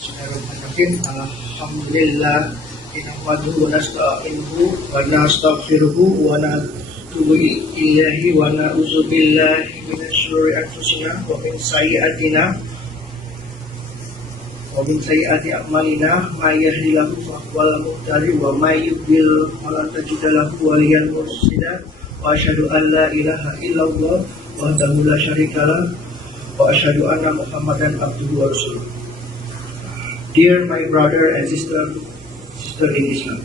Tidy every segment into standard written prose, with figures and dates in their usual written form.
Bismillahirrahmanirrahim. Alhamdulillah nahmaduhu wa nasta'inuhu wa nastaghfiruhu wa natubu ilaihi wa na'udzu billahi minasy syururi anfusina wa min sayyiati a'malina may yahdihillahu fa huwal muhtadi wa may yudlil fala tajida lahu waliyan mursyida wa asyhadu an la ilaha illallah wahdahu la syarikalah wa asyhadu anna Muhammadan abduhu wa rasuluh. Dear my brother and sister in Islam,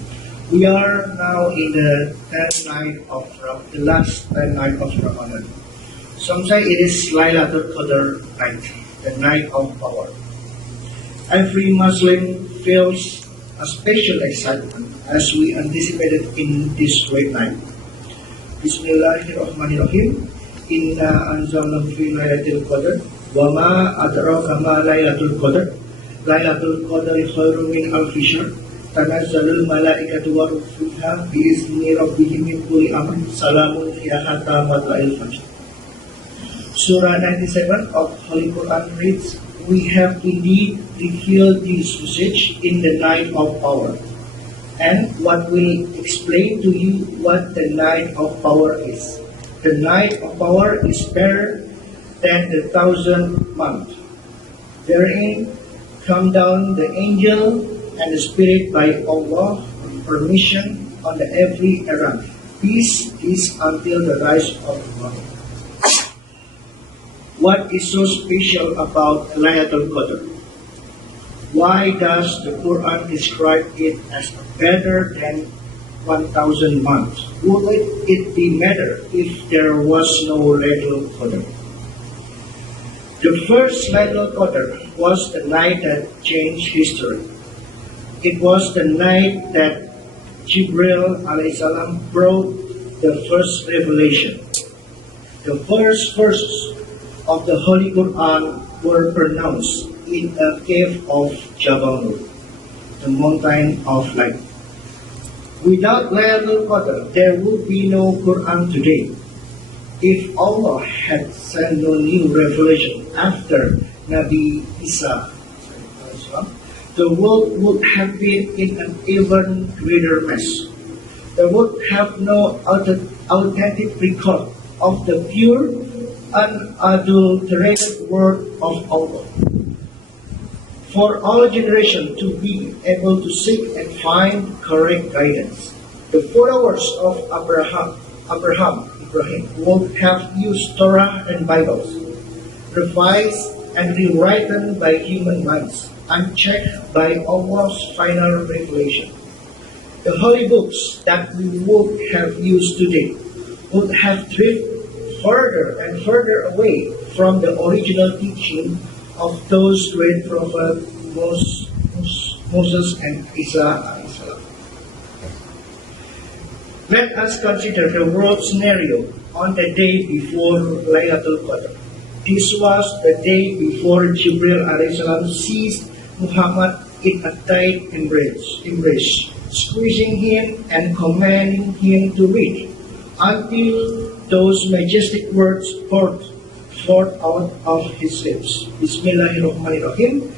we are now in the 10th night of the last 10th night of Ramadan. Some say it is Laylatul Qadr night, the night of power. Every Muslim feels a special excitement as we anticipated in this great night. Bismillahirrahmanirrahim. Inna anzalnahu fi Laylatul Qadr wa ma adraka ma Laylatul Qadr. Laylatul Qadri khairun min alfi syahr. Tanazzalul malaikatu wa ruhu fiha bi izni rabbihim min kulli amrin. Salamun hiya hatta matla'il fajr. Surah 97 of Holy Quran reads, "We have indeed revealed this message in the night of power." And what will explain to you what the night of power is. The night of power is better than the 1,000 months. Therein come down the angel and the spirit by Allah with permission on the every errand. Peace is until the rise of the morning. What is so special about Laylatul Qadr? Why does the Quran describe it as better than 1,000 months? Would it be better if there was no Laylatul Qadr? The first Laylatul Qadr was the night that changed history. It was the night that Jibril alayhi salam brought the first revelation. The first verses of the Holy Quran were pronounced in a cave of Jabal Nur, the mountain of light. Without Laylatul Qadr, there would be no Quran today. If Allah had sent no new revelation after Nabi Isa, the world would have been in an even greater mess. There would have no authentic record of the pure, unadulterated word of Allah. For all generations to be able to seek and find correct guidance, the followers of Ibrahim would have used Torah and Bibles, revised and rewritten by human minds, unchecked by Allah's final revelation. The holy books that we would have used today would have drifted further and further away from the original teaching of those great prophets Moses and Isa. Let us consider the world scenario on the day before Laylatul Qadr. This was the day before Jibril a.s. seized Muhammad in a tight embrace, squeezing him and commanding him to read, until those majestic words poured forth out of his lips. Bismillahirrahmanirrahim.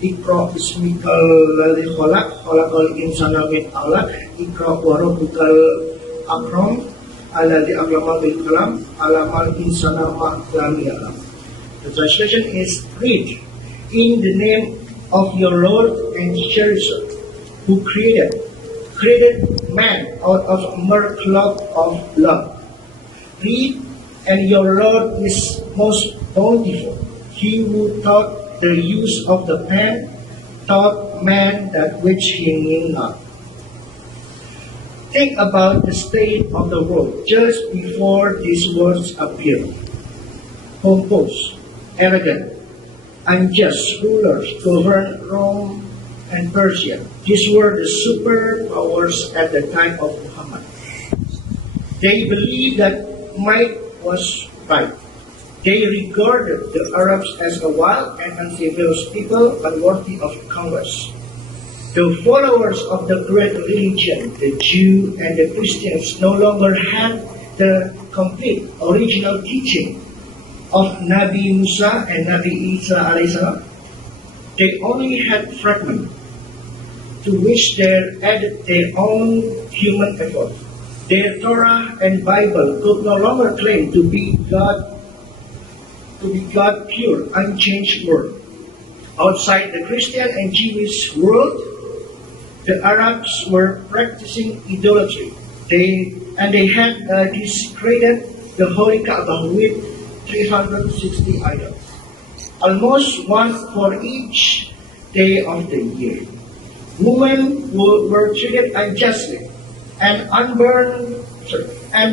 Iqra bismikal ladzi khalaq, khalaqal insana min 'alaq, Iqra wa rabbukal akram, alladzi 'allama bil qalam, 'allamal insana ma lam ya'lam. The translation is, read in the name of your Lord and Cherisher, who created man out of a mere cloth of love. Read, and your Lord is most bountiful. He who taught the use of the pen taught man that which he knew not. Think about the state of the world just before these words appeared. Pompous, arrogant, unjust rulers governed Rome and Persia. These were the superpowers at the time of Muhammad. They believed that might was right. They regarded the Arabs as a wild and uncivilized people unworthy of conquest. The followers of the great religion, the Jew and the Christians, no longer had the complete original teaching of Nabi Musa and Nabi Isa alayhi salam. They only had fragments to which they added their own human effort. Their Torah and Bible could no longer claim to be God pure, unchanged word. Outside the Christian and Jewish world, the Arabs were practicing idolatry. They had desecrated the Holy Kaaba with 360 idols, almost one for each day of the year. Women were treated unjustly, and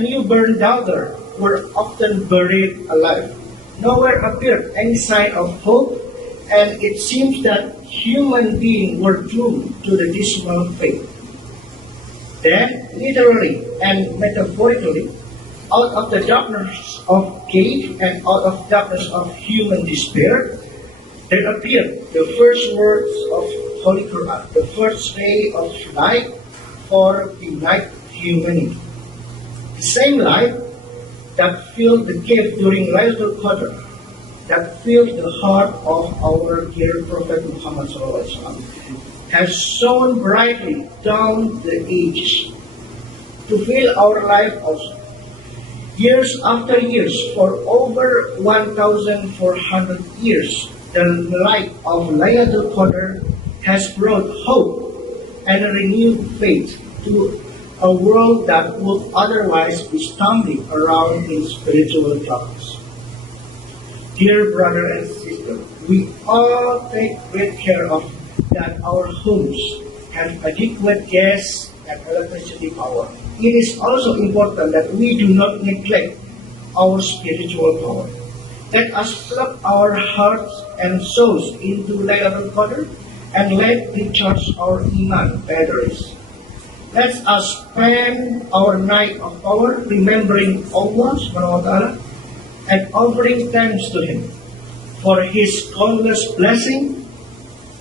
newborn daughters were often buried alive. Nowhere appeared any sign of hope, and it seems that human beings were doomed to the dismal fate. Then, literally and metaphorically, out of the darkness of cave and out of darkness of human despair, there appeared the first words of Holy Quran, the first ray of light for the night humanity. The same light that filled the cave during Laylatul Qadr, that filled the heart of our dear Prophet Muhammad SAW, has shone brightly down the ages to fill our life also. Years after years, for over 1,400 years, the light of Laylatul Qadr has brought hope and a renewed faith to a world that would otherwise be stumbling around in spiritual darkness. Dear brother and sister, we all take great care of that our homes have adequate gas and electricity power. It is also important that we do not neglect our spiritual power. Let us plug our hearts and souls into Laylatul Qadr and let recharge our Iman batteries. Let us spend our night of power remembering Allah subhanahu wa ta'ala and offering thanks to Him for His countless blessing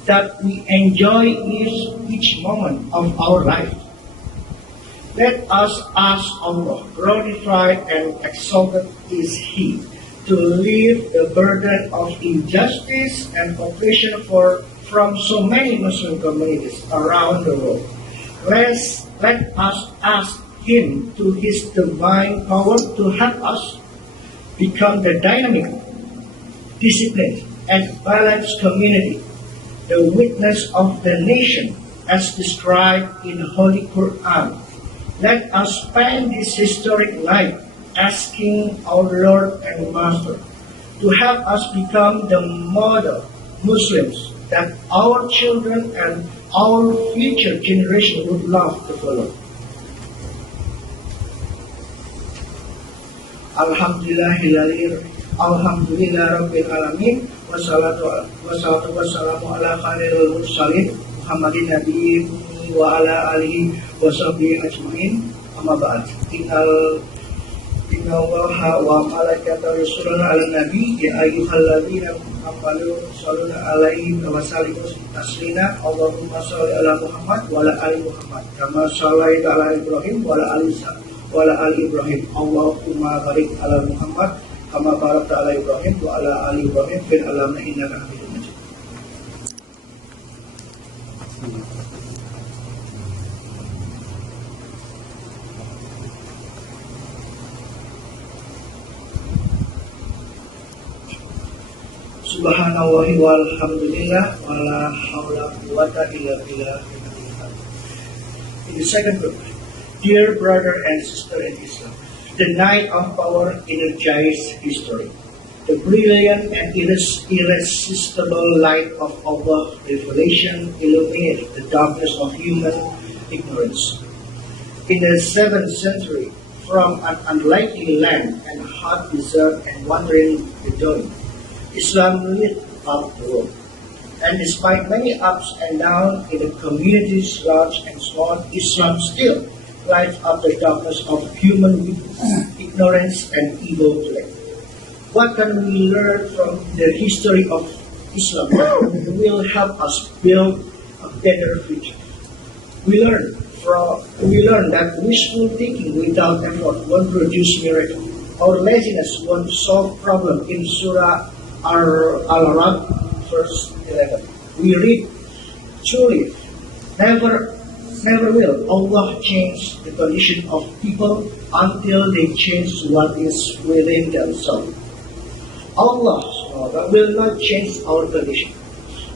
that we enjoy each moment of our life. Let us ask Allah, glorified and exalted is He, to lift the burden of injustice and oppression from so many Muslim communities around the world. Let us ask Him to His divine power to help us become the dynamic, disciplined, and balanced community, the witness of the nation as described in the Holy Quran. Let us spend this historic night asking our Lord and Master to help us become the model Muslims that our children and our future generation would love to follow. Alhamdulillah Rabbil Alamin, wassalatu wassalamu ala khairil mursalin Muhammadin nabiyyin wa ala alihi wa sahbihi ajma'in. Amma ba'd. Inna Allaha wa malaikatahu yusholluna 'alan nabi ya ayyuhalladzina amanu shollu 'alaihi wa sallimu taslima. Allahumma sholli ala Muhammad wa ala ali Muhammad kama shallaita ala Ibrahim wa ala ali Ibrahim. Allahumma barik ala Muhammad kama barakta ala Ibrahim wa ala ali Ibrahim fil alamin innaka Hamidum Majid. Subhanallahi walhamdulillah wa la hawla quwwata illa billah. In the second book, dear brother and sister in Islam, the night of power energized history. The brilliant and irresistible light of Allah's revelation illuminated the darkness of human ignorance. In the 7th century, from an unlikely land and hot desert and wandering Bedouin, Islam lit up the world. And despite many ups and downs in the communities large and small, Islam still lights up the darkness of human ignorance and evil play. What can we learn from the history of Islam that will help us build a better future? We learn that wishful thinking without effort won't produce miracle. Our laziness won't solve problem in Surah Al-Arab, verse 11. We read, truly, never, never will Allah change the condition of people until they change what is within themselves. Allah will not change our condition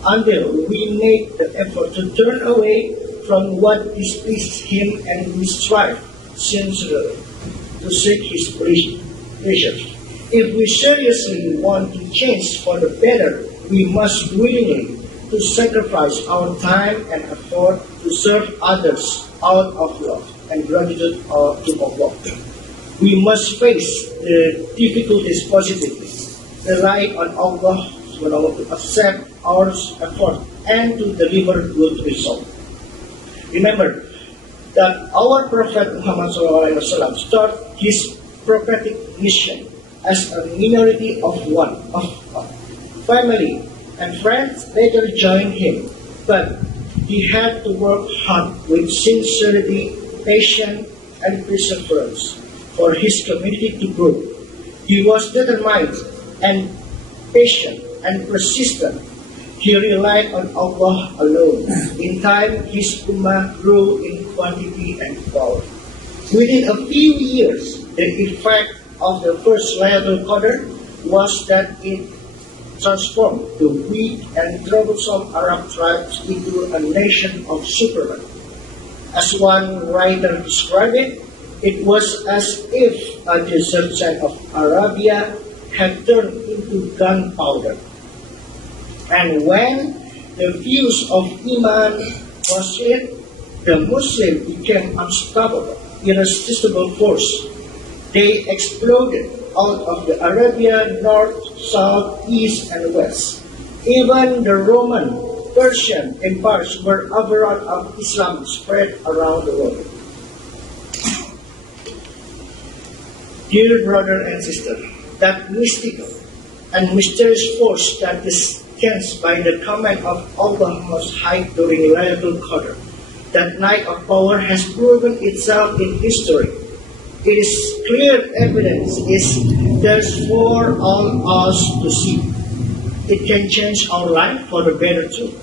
until we make the effort to turn away from what displeases Him and we strive sincerely to seek His pleasures. If we seriously want to change for the better, we must willingly to sacrifice our time and effort to serve others out of love and gratitude to Allah. We must face the difficulties positively, rely on Allah to accept our effort and to deliver good result. Remember that our Prophet Muhammad SAW started his prophetic mission as a minority of one, of family and friends later joined him, but he had to work hard with sincerity, patience, and perseverance for his community to grow. He was determined and patient and persistent. He relied on Allah alone. In time, his ummah grew in quantity and power. Within a few years, the effect of the first Laylatul Qadr was that it transformed the weak and troublesome Arab tribes into a nation of supermen. As one writer described it, it was as if a desert sand of Arabia had turned into gunpowder. And when the fuse of Iman was lit, the Muslim became unstoppable, irresistible force. They exploded out of the Arabia north, south, east, and west. Even the Roman, Persian empires were overrun of Islam spread around the world. Dear brother and sister, that mystical and mysterious force that is cast by the command of Allah Most High during Laylatul Qadr, that night of power has proven itself in history. It is clear evidence is there for all us to see. It can change our life for the better too.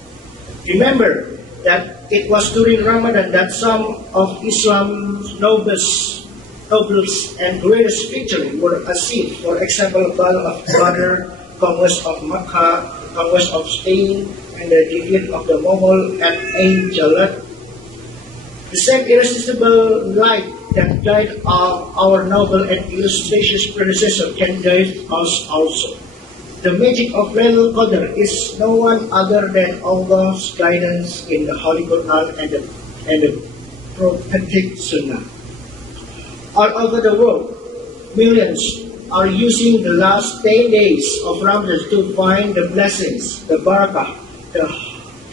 Remember that it was during Ramadan that some of Islam's noblest and greatest victory were achieved. For example, Battle of Badr, conquest of Makkah, conquest of Spain, and the defeat of the Mughal at Ain Jalut. The same irresistible light that guided our noble and illustrious predecessor can guide us also. The magic of Laylatul Qadr is no one other than Allah's guidance in the Holy Quran and the prophetic Sunnah. All over the world, millions are using the last 10 days of Ramadan to find the blessings, the barakah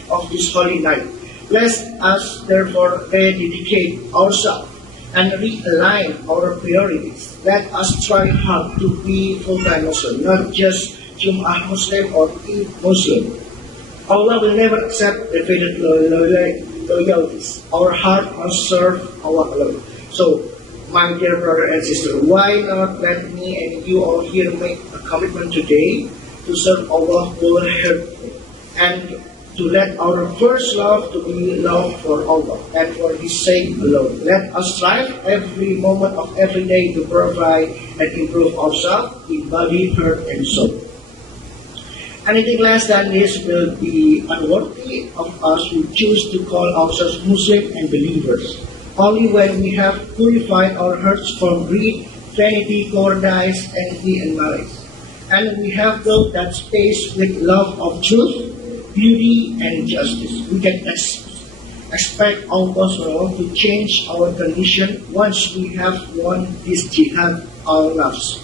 of this holy night. Let us therefore rededicate ourselves and realign our priorities. Let us try hard to be full-time Muslim, not just Jum'at Muslim or Eid Muslim. Allah will never accept repeated loyalties. Our heart must serve Allah alone. So, my dear brother and sister, why not let me and you all here make a commitment today to serve Allah wholeheartedly and to let our first love to be love for Allah and for His sake alone. Let us strive every moment of every day to provide and improve ourselves in body, heart, and soul. Anything less than this will be unworthy of us who choose to call ourselves Muslim and believers. Only when we have purified our hearts from greed, vanity, cowardice, envy, and malice, and we have filled that space with love of truth, beauty, and justice, we can expect Allah to change our condition once we have won this jihad our nafs,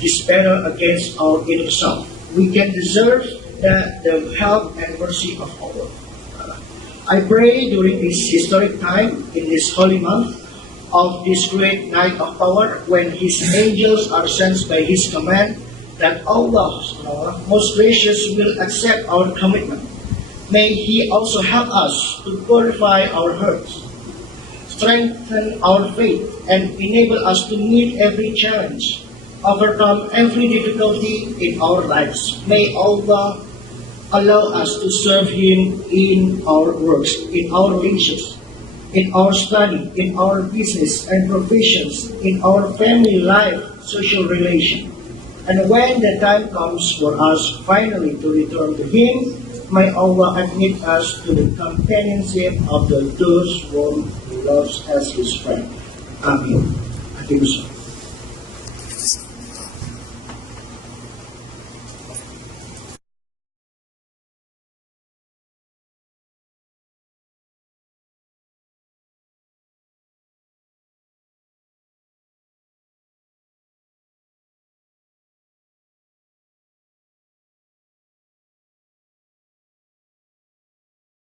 this battle against our inner self. We can deserve the help and mercy of Allah. I pray during this historic time, in this holy month of this great night of power, when His angels are sent by His command, that Allah, most gracious, will accept our commitment. May He also help us to purify our hearts, strengthen our faith, and enable us to meet every challenge, overcome every difficulty in our lives. May Allah allow us to serve Him in our works, in our relations, in our study, in our business and professions, in our family life, social relation. And when the time comes for us finally to return to Him, may Allah admit us to the companionship of those whom He loves as His friend. Amen. Ate Gusto.